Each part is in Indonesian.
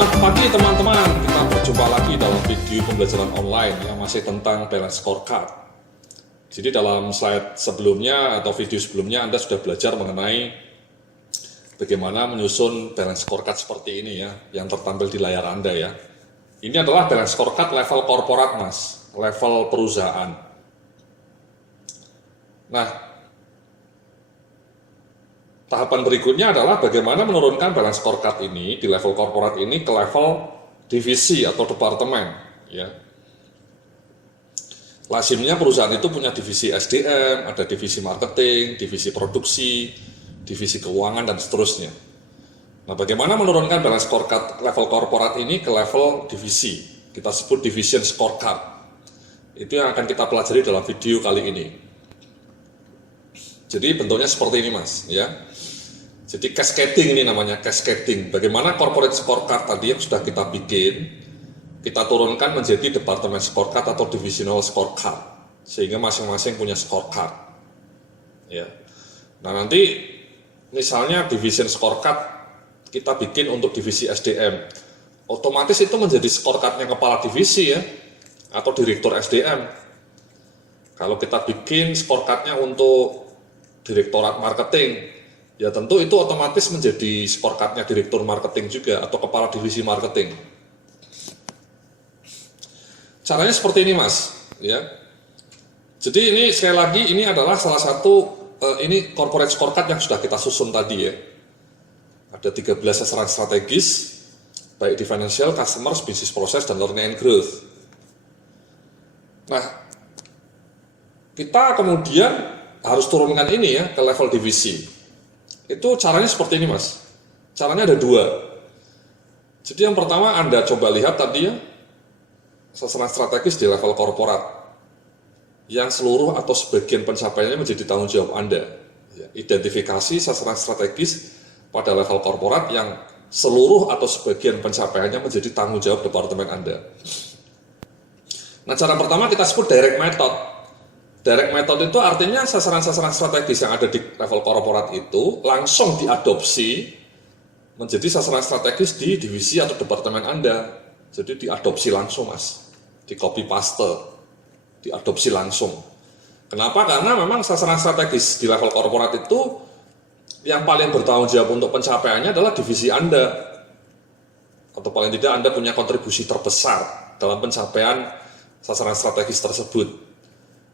Selamat pagi teman-teman, kita berjumpa lagi dalam video pembelajaran online yang masih tentang balance scorecard. Jadi dalam slide sebelumnya atau video sebelumnya Anda sudah belajar mengenai bagaimana menyusun balance scorecard seperti ini ya, yang tertampil di layar Anda ya. Ini adalah balance scorecard level korporat mas, level perusahaan. Nah, tahapan berikutnya adalah bagaimana menurunkan balance scorecard ini di level korporat ini ke level divisi atau departemen. Ya. Lazimnya perusahaan itu punya divisi SDM, ada divisi marketing, divisi produksi, divisi keuangan, dan seterusnya. Nah, bagaimana menurunkan balance scorecard level korporat ini ke level divisi? Kita sebut division scorecard. Itu yang akan kita pelajari dalam video kali ini. Jadi bentuknya seperti ini mas, ya. Jadi cascading ini namanya, cascading. Bagaimana corporate scorecard tadi yang sudah kita bikin, kita turunkan menjadi departemen scorecard atau divisional scorecard, sehingga masing-masing punya scorecard. Ya. Nah nanti misalnya division scorecard kita bikin untuk divisi SDM, otomatis itu menjadi scorecardnya kepala divisi ya, atau direktur SDM. Kalau kita bikin scorecardnya untuk direktorat marketing, ya tentu itu otomatis menjadi scorecardnya direktur marketing juga atau kepala divisi marketing. Caranya seperti ini mas, ya. Jadi ini sekali lagi ini adalah salah satu ini corporate scorecard yang sudah kita susun tadi ya. Ada 13 sasaran strategis, baik di financial, customers, business process, dan learning and growth. Nah, kita kemudian harus turunkan ini ya ke level divisi. Itu caranya seperti ini mas. Caranya ada dua. Jadi yang pertama Anda coba lihat tadi ya, sasaran strategis di level korporat yang seluruh atau sebagian pencapaiannya menjadi tanggung jawab Anda. Identifikasi sasaran strategis pada level korporat yang seluruh atau sebagian pencapaiannya menjadi tanggung jawab departemen Anda. Nah cara pertama kita sebut direct method. Direct method itu artinya sasaran-sasaran strategis yang ada di level korporat itu langsung diadopsi menjadi sasaran strategis di divisi atau departemen Anda. Jadi diadopsi langsung mas, di copy paste, diadopsi langsung. Kenapa? Karena memang sasaran strategis di level korporat itu yang paling bertanggung jawab untuk pencapaiannya adalah divisi Anda. Atau paling tidak Anda punya kontribusi terbesar dalam pencapaian sasaran strategis tersebut.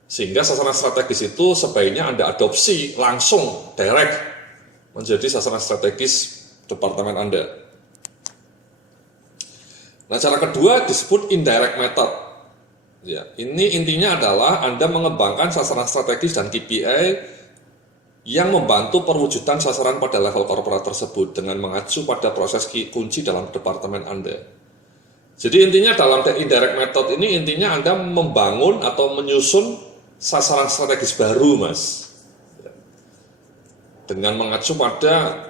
Sehingga sasaran strategis itu sebaiknya Anda adopsi langsung, direct, menjadi sasaran strategis departemen Anda. Nah, cara kedua disebut indirect method. Ya, ini intinya adalah Anda mengembangkan sasaran strategis dan KPI yang membantu perwujudan sasaran pada level korporat tersebut dengan mengacu pada proses kunci dalam departemen Anda. Jadi intinya dalam indirect method ini intinya Anda membangun atau menyusun sasaran strategis baru mas, dengan mengacu pada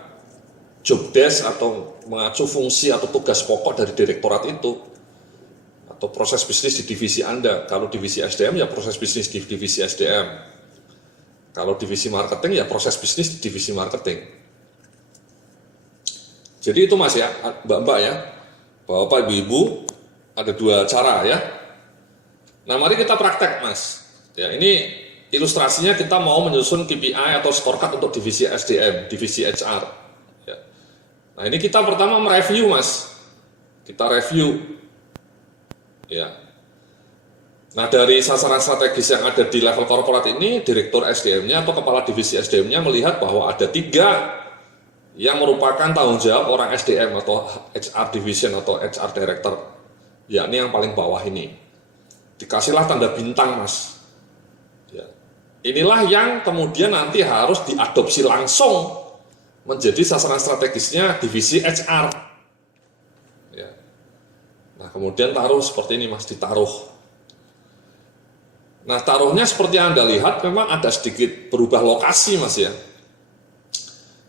job desk atau mengacu fungsi atau tugas pokok dari direktorat itu atau proses bisnis di divisi Anda. Kalau divisi SDM ya proses bisnis di divisi SDM, kalau divisi marketing ya proses bisnis di divisi marketing. Jadi itu mas ya, mbak-mbak ya, bapak ibu-ibu, ada dua cara ya. Nah mari kita praktek mas. Ya, ini ilustrasinya kita mau menyusun KPI atau scorecard untuk divisi SDM, divisi HR. Ya. Nah ini kita pertama mereview mas, kita review. Ya. Nah dari sasaran strategis yang ada di level korporat ini, direktur SDM-nya atau kepala divisi SDM-nya melihat bahwa ada 3 yang merupakan tanggung jawab orang SDM atau HR division atau HR director, yakni yang paling bawah ini. Dikasihlah tanda bintang mas. Ya. Inilah yang kemudian nanti harus diadopsi langsung menjadi sasaran strategisnya divisi HR. Ya. Nah kemudian taruh seperti ini mas, ditaruh. Nah taruhnya seperti yang Anda lihat memang ada sedikit berubah lokasi mas ya.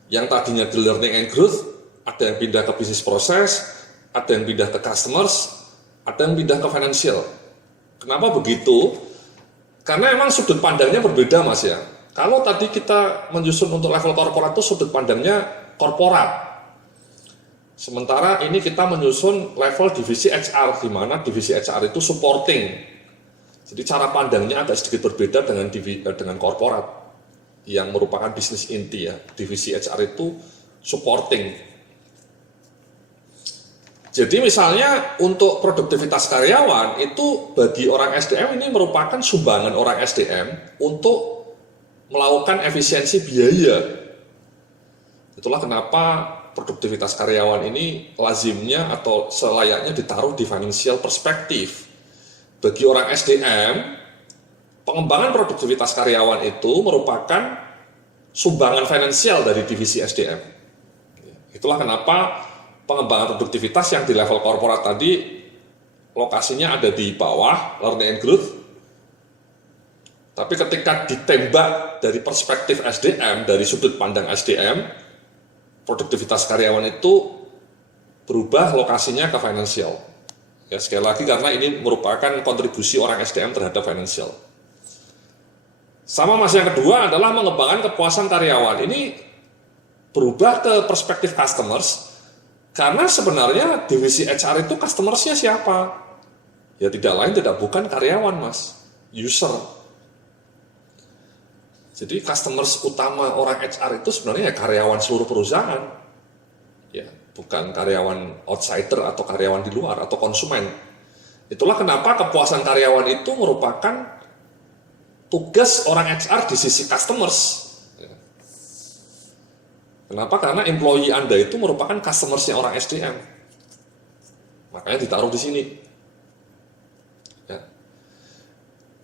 Yang tadinya di learning and growth, ada yang pindah ke bisnis proses, ada yang pindah ke customers, ada yang pindah ke financial. Kenapa begitu? Karena memang sudut pandangnya berbeda mas ya. Kalau tadi kita menyusun untuk level korporat itu sudut pandangnya korporat. Sementara ini kita menyusun level divisi HR, di mana divisi HR itu supporting. Jadi cara pandangnya agak sedikit berbeda dengan korporat yang merupakan bisnis inti ya. Divisi HR itu supporting. Jadi misalnya untuk produktivitas karyawan itu bagi orang SDM ini merupakan sumbangan orang SDM untuk melakukan efisiensi biaya. Itulah kenapa produktivitas karyawan ini lazimnya atau selayaknya ditaruh di financial perspektif. Bagi orang SDM, pengembangan produktivitas karyawan itu merupakan sumbangan finansial dari divisi SDM. Itulah kenapa pengembangan produktivitas yang di level korporat tadi lokasinya ada di bawah, learning and growth. Tapi ketika ditembak dari perspektif SDM, dari sudut pandang SDM, produktivitas karyawan itu berubah lokasinya ke finansial. Ya, sekali lagi karena ini merupakan kontribusi orang SDM terhadap finansial. Sama mas, yang kedua adalah mengembangkan kepuasan karyawan. Ini berubah ke perspektif customers, karena sebenarnya divisi HR itu customersnya siapa? Ya tidak lain tidak bukan karyawan mas, user. Jadi customers utama orang HR itu sebenarnya ya karyawan seluruh perusahaan, ya bukan karyawan outsider atau karyawan di luar atau konsumen. Itulah kenapa kepuasan karyawan itu merupakan tugas orang HR di sisi customers. Kenapa? Karena employee Anda itu merupakan customersnya orang SDM, makanya ditaruh di sini.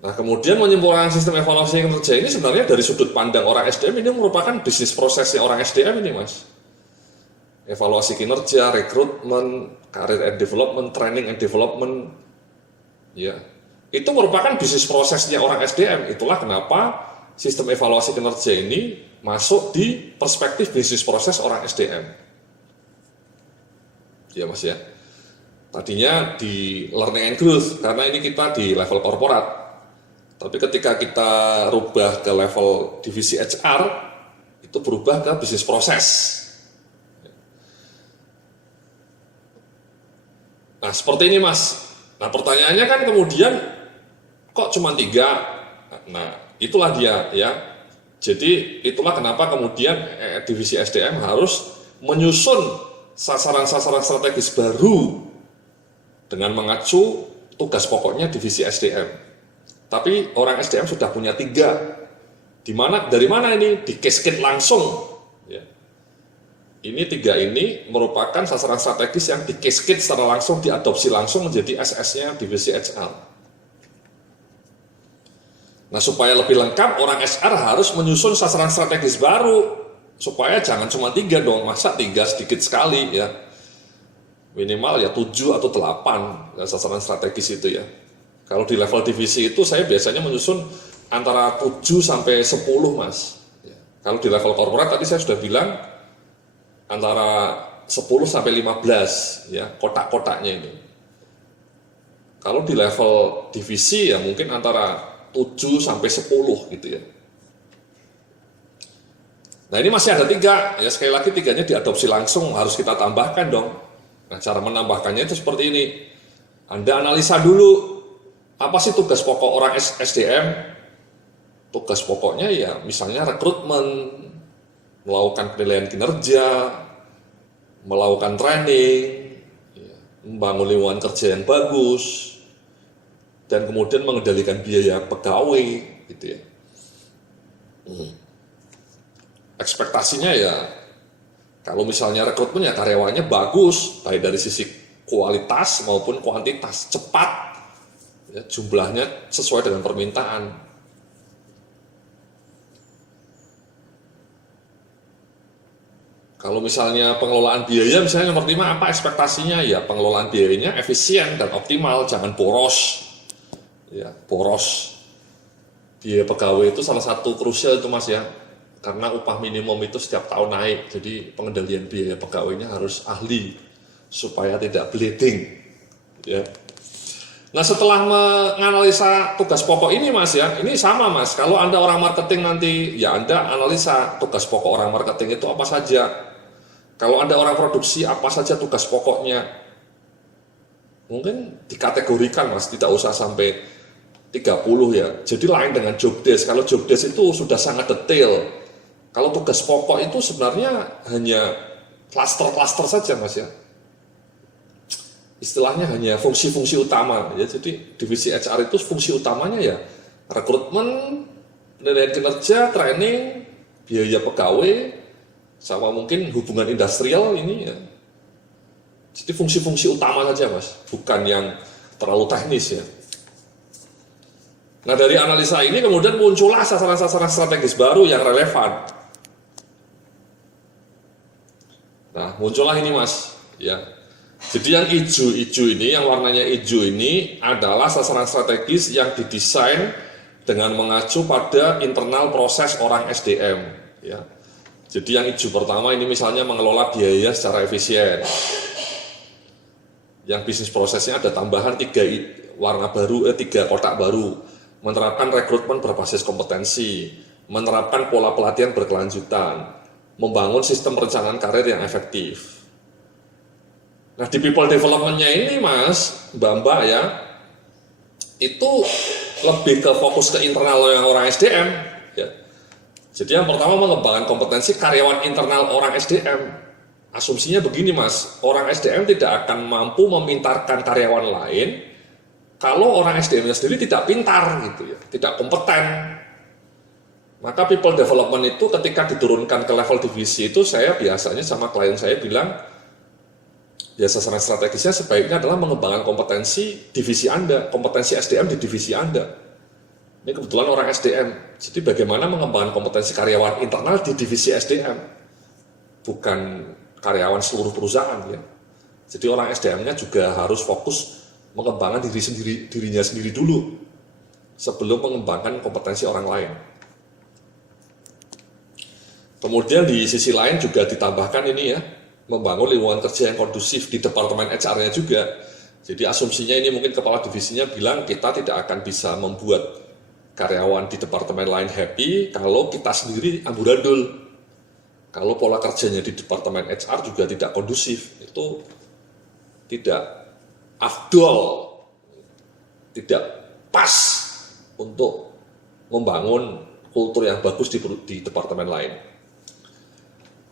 Nah, kemudian menyimpulkan sistem evaluasi kinerja ini sebenarnya dari sudut pandang orang SDM ini merupakan bisnis prosesnya orang SDM ini, mas. Evaluasi kinerja, rekrutmen, career and development, training and development, ya, itu merupakan bisnis prosesnya orang SDM. Itulah kenapa sistem evaluasi kinerja ini masuk di perspektif bisnis proses orang SDM. Ya, mas ya. Tadinya di learning and growth, karena ini kita di level korporat. Tapi ketika kita rubah ke level divisi HR, itu berubah ke bisnis proses. Nah, seperti ini mas. Nah, pertanyaannya kan kemudian, kok cuma 3? Nah, itulah dia ya. Jadi, itulah kenapa kemudian divisi SDM harus menyusun sasaran-sasaran strategis baru dengan mengacu tugas pokoknya divisi SDM. Tapi orang SDM sudah punya 3. Dari mana ini? Di cascade langsung. Ya. Ini 3 ini merupakan sasaran strategis yang di cascade secara langsung, diadopsi langsung menjadi SS-nya divisi HR. Nah, supaya lebih lengkap, orang HR harus menyusun sasaran strategis baru. Supaya jangan cuma 3 dong, masa 3 sedikit sekali ya. Minimal ya 7 atau 8 ya, sasaran strategis itu ya. Kalau di level divisi itu saya biasanya menyusun antara 7 sampai 10 mas. Ya. Kalau di level korporat tadi saya sudah bilang antara 10 sampai 15 ya kotak-kotaknya ini. Kalau di level divisi ya mungkin antara 7 sampai 10 gitu ya. Nah, ini masih ada 3 ya, sekali lagi 3-nya diadopsi langsung, harus kita tambahkan dong. Nah, cara menambahkannya itu seperti ini. Anda analisa dulu, apa sih tugas pokok orang SDM? Tugas pokoknya ya misalnya rekrutmen, melakukan penilaian kinerja, melakukan training, membangun lingkungan kerja yang bagus, dan kemudian mengendalikan biaya pegawai, gitu ya. Ekspektasinya ya, kalau misalnya rekrutmen ya karyawannya bagus, baik dari sisi kualitas maupun kuantitas, cepat, ya, jumlahnya sesuai dengan permintaan. Kalau misalnya pengelolaan biaya, misalnya nomor 5, apa ekspektasinya? Ya, pengelolaan biayanya efisien dan optimal, jangan boros. Ya, boros. Biaya pegawai itu salah satu krusial itu mas ya, karena upah minimum itu setiap tahun naik, jadi pengendalian biaya pegawainya harus ahli supaya tidak bleeding. Ya. Nah, setelah menganalisa tugas pokok ini mas ya, ini sama mas, kalau Anda orang marketing nanti, ya Anda analisa tugas pokok orang marketing itu apa saja. Kalau Anda orang produksi, apa saja tugas pokoknya? Mungkin dikategorikan Mas, tidak usah sampai 30 ya. Jadi lain dengan job desk. Kalau job desk itu sudah sangat detail. Kalau tugas pokok itu sebenarnya hanya klaster-klaster saja Mas ya. Istilahnya hanya fungsi-fungsi utama ya. Jadi divisi HR itu fungsi utamanya ya rekrutmen, penilaian kinerja, training, biaya pegawai, sama mungkin hubungan industrial ini ya. Jadi fungsi-fungsi utama saja Mas, bukan yang terlalu teknis ya. Nah dari analisa ini kemudian muncullah sasaran-sasaran strategis baru yang relevan. Nah muncullah ini Mas, ya. Jadi yang hijau-hijau ini, yang warnanya hijau ini adalah sasaran strategis yang didesain dengan mengacu pada internal proses orang SDM. Ya. Jadi yang hijau pertama ini misalnya mengelola biaya secara efisien. Yang bisnis prosesnya ada tambahan 3 warna baru, 3 kotak baru. Menerapkan rekrutmen berbasis kompetensi, menerapkan pola pelatihan berkelanjutan, membangun sistem perencanaan karir yang efektif. Nah di people development-nya ini Mas, Mbak ya, itu lebih ke fokus ke internal yang orang SDM. Ya. Jadi yang pertama mengembangkan kompetensi karyawan internal orang SDM. Asumsinya begini Mas, orang SDM tidak akan mampu memintarkan karyawan lain kalau orang SDM-nya sendiri tidak pintar gitu ya, tidak kompeten. Maka people development itu ketika diturunkan ke level divisi itu saya biasanya sama klien saya bilang, ya sasaran strategisnya sebaiknya adalah mengembangkan kompetensi divisi Anda, kompetensi SDM di divisi Anda. Ini kebetulan orang SDM, jadi bagaimana mengembangkan kompetensi karyawan internal di divisi SDM, bukan karyawan seluruh perusahaan ya. Jadi orang SDM-nya juga harus fokus mengembangkan dirinya sendiri dulu, sebelum mengembangkan kompetensi orang lain. Kemudian di sisi lain juga ditambahkan ini ya, membangun lingkungan kerja yang kondusif di departemen HR-nya juga. Jadi asumsinya ini mungkin kepala divisinya bilang kita tidak akan bisa membuat karyawan di departemen lain happy kalau kita sendiri amburadul. Kalau pola kerjanya di departemen HR juga tidak kondusif, itu tidak afdol, tidak pas untuk membangun kultur yang bagus di departemen lain.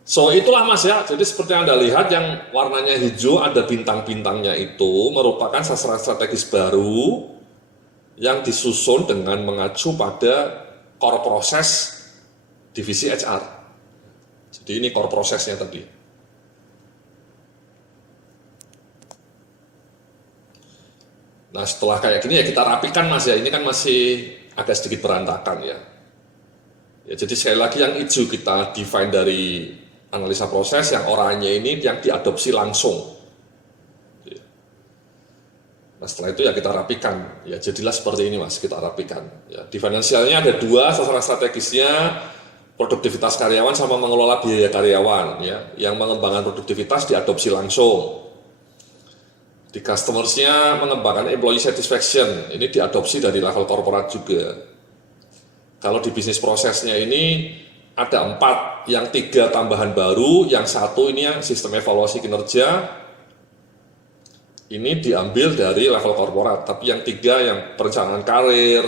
So itulah Mas ya, jadi seperti yang Anda lihat yang warnanya hijau ada bintang-bintangnya itu merupakan sasaran strategis baru yang disusun dengan mengacu pada core proses divisi HR. Jadi ini core prosesnya tadi. Nah setelah kayak gini ya kita rapikan Mas ya, ini kan masih agak sedikit berantakan ya. Ya jadi sekali lagi yang hijau kita define dari analisa proses, yang oranye ini yang diadopsi langsung. Nah setelah itu ya kita rapikan, ya jadilah seperti ini Mas, kita rapikan. Ya, di finansialnya ada 2 sasaran strategisnya, produktivitas karyawan sama mengelola biaya karyawan. Ya, yang mengembangkan produktivitas diadopsi langsung. Di customersnya mengembangkan employee satisfaction, ini diadopsi dari level korporat juga. Kalau di bisnis prosesnya ini ada 4, yang 3 tambahan baru, yang 1 ini yang sistem evaluasi kinerja, ini diambil dari level korporat, tapi yang 3 yang perencanaan karir,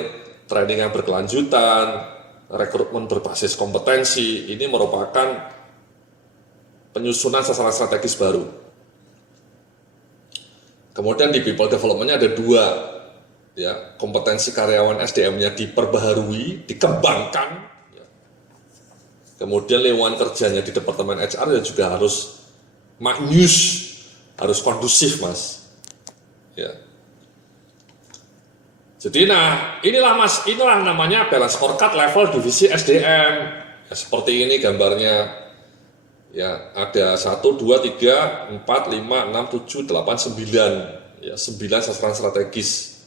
training yang berkelanjutan, rekrutmen berbasis kompetensi, ini merupakan penyusunan sasaran strategis baru. Kemudian di people development-nya ada 2, ya, kompetensi karyawan SDM-nya diperbaharui, dikembangkan. Kemudian lingkungan kerjanya di departemen HR ya juga harus maknyus, harus kondusif Mas. Ya. Jadi nah inilah Mas, inilah namanya balance scorecard level divisi SDM. Ya, seperti ini gambarnya. Ya ada 1, 2, 3, 4, 5, 6, 7, 8, 9. Ya 9 sasaran strategis.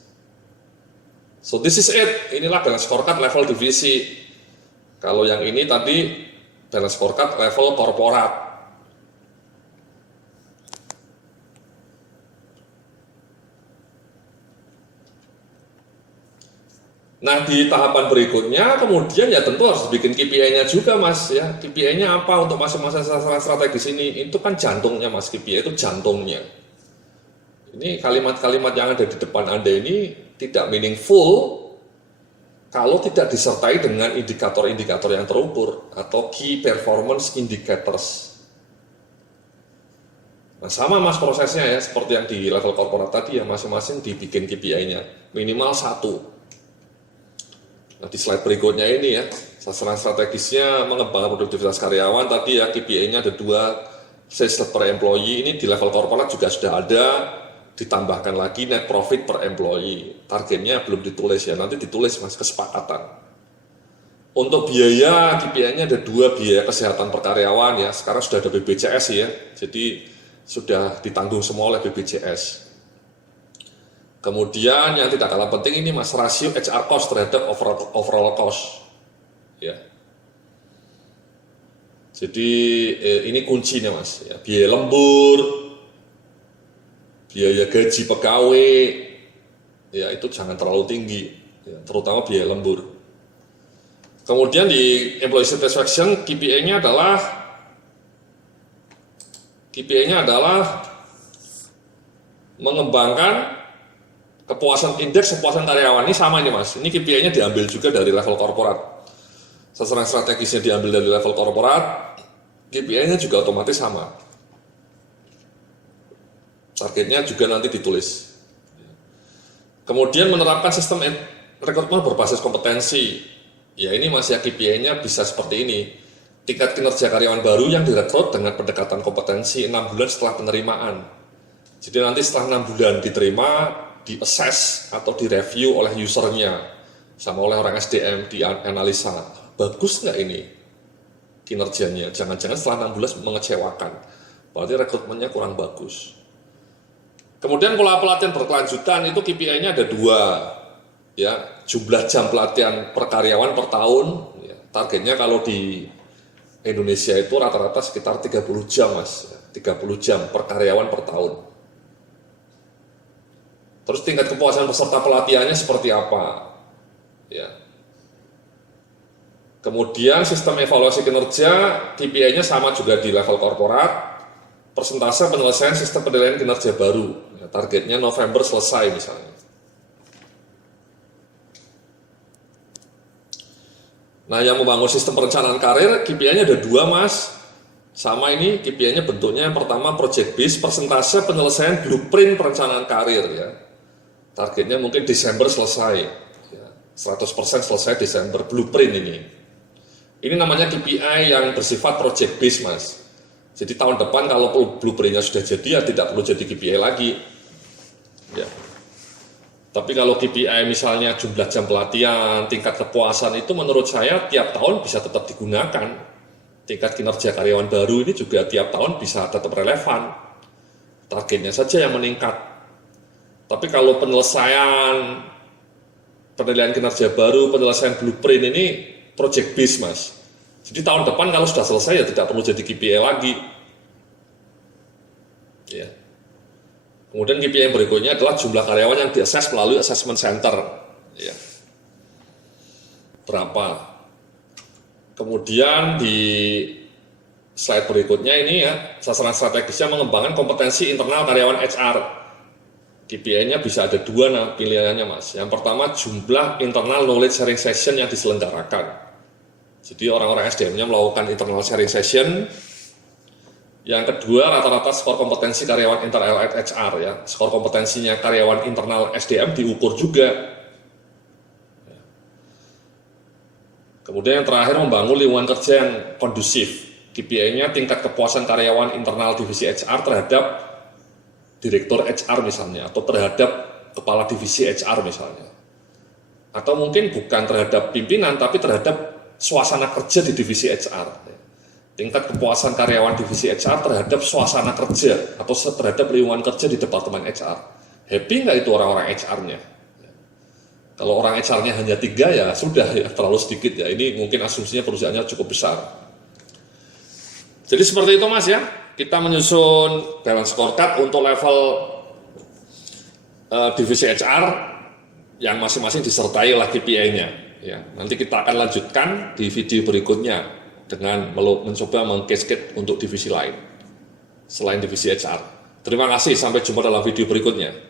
So this is it. Inilah balance scorecard level divisi. Kalau yang ini tadi balance scorecard level korporat. Nah, di tahapan berikutnya kemudian ya tentu harus bikin KPI-nya juga Mas ya. KPI-nya apa untuk masing-masing sasaran strategis ini? Itu kan jantungnya Mas, KPI itu jantungnya. Ini kalimat-kalimat yang ada di depan Anda ini tidak meaningful kalau tidak disertai dengan indikator-indikator yang terukur atau key performance indicators. Nah, sama Mas prosesnya ya, seperti yang di level korporat tadi ya, masing-masing dibikin KPI-nya minimal 1. Nah, di slide berikutnya ini ya, sasaran strategisnya mengembangkan produktivitas karyawan. Tadi ya, KPI-nya ada 2, sales per employee. Ini di level korporat juga sudah ada, ditambahkan lagi net profit per employee. Targetnya belum ditulis ya, nanti ditulis Mas, kesepakatan. Untuk biaya, KPI-nya ada 2, biaya kesehatan per karyawan ya. Sekarang sudah ada BPJS ya, jadi sudah ditanggung semua oleh BPJS. Kemudian yang tidak kalah penting ini Mas, rasio HR cost terhadap overall cost. Ya. Jadi ini kuncinya Mas. Ya. Biaya lembur, biaya gaji pegawai, ya itu jangan terlalu tinggi, ya, terutama biaya lembur. Kemudian di employee satisfaction KPI-nya adalah mengembangkan kepuasan indeks kepuasan karyawan. Ini sama ini Mas, ini KPI-nya diambil juga dari level korporat. Sasaran strategisnya diambil dari level korporat, KPI-nya juga otomatis sama. Targetnya juga nanti ditulis. Kemudian menerapkan sistem rekrutmen berbasis kompetensi. Ya ini Mas ya, KPI-nya bisa seperti ini. Tingkat kinerja karyawan baru yang direkrut dengan pendekatan kompetensi 6 bulan setelah penerimaan. Jadi nanti setelah 6 bulan diterima, di-assess atau direview oleh usernya sama oleh orang SDM, dianalisa bagus nggak ini kinerjanya, jangan-jangan setelah 6 bulan mengecewakan, berarti rekrutmennya kurang bagus. Kemudian pola pelatihan berkelanjutan itu KPI-nya ada 2 ya, jumlah jam pelatihan per karyawan per tahun ya. Targetnya kalau di Indonesia itu rata-rata sekitar 30 jam Mas, 30 jam per karyawan per tahun. Terus tingkat kepuasan peserta pelatihannya seperti apa? Ya. Kemudian sistem evaluasi kinerja, KPI-nya sama juga di level korporat. Persentase penyelesaian sistem penilaian kinerja baru. Ya, targetnya November selesai misalnya. Nah, yang membangun sistem perencanaan karir, KPI-nya ada 2 Mas. Sama ini KPI-nya bentuknya yang pertama project based, persentase penyelesaian blueprint perencanaan karir ya. Targetnya mungkin Desember selesai, ya, 100% selesai Desember blueprint ini. Ini namanya KPI yang bersifat project based Mas. Jadi tahun depan kalau blueprintnya sudah jadi ya tidak perlu jadi KPI lagi. Ya. Tapi kalau KPI misalnya jumlah jam pelatihan, tingkat kepuasan itu menurut saya tiap tahun bisa tetap digunakan. Tingkat kinerja karyawan baru ini juga tiap tahun bisa tetap relevan. Targetnya saja yang meningkat. Tapi kalau penyelesaian penilaian kinerja baru, penyelesaian blueprint ini project based Mas. Jadi tahun depan kalau sudah selesai ya tidak perlu jadi KPI lagi. Ya. Kemudian KPI yang berikutnya adalah jumlah karyawan yang diakses melalui assessment center. Ya. Berapa? Kemudian di slide berikutnya ini ya, sasaran strategisnya mengembangkan kompetensi internal karyawan HR. KPI-nya bisa ada 2 pilihannya Mas. Yang pertama jumlah internal knowledge sharing session yang diselenggarakan. Jadi orang-orang SDM-nya melakukan internal sharing session. Yang kedua rata-rata skor kompetensi karyawan internal HR ya. Skor kompetensinya karyawan internal SDM diukur juga. Kemudian yang terakhir membangun lingkungan kerja yang kondusif. KPI-nya tingkat kepuasan karyawan internal divisi HR terhadap direktur HR misalnya, atau terhadap kepala divisi HR misalnya. Atau mungkin bukan terhadap pimpinan, tapi terhadap suasana kerja di divisi HR. Tingkat kepuasan karyawan divisi HR terhadap suasana kerja, atau terhadap lingkungan kerja di departemen HR. Happy nggak itu orang-orang HR-nya? Kalau orang HR-nya hanya 3 ya sudah ya, terlalu sedikit ya. Ini mungkin asumsinya perusahaannya cukup besar. Jadi seperti itu Mas ya. Kita menyusun balance scorecard untuk level divisi HR yang masing-masing disertai oleh KPI-nya. Ya, nanti kita akan lanjutkan di video berikutnya dengan mencoba meng-cascade untuk divisi lain selain divisi HR. Terima kasih, sampai jumpa dalam video berikutnya.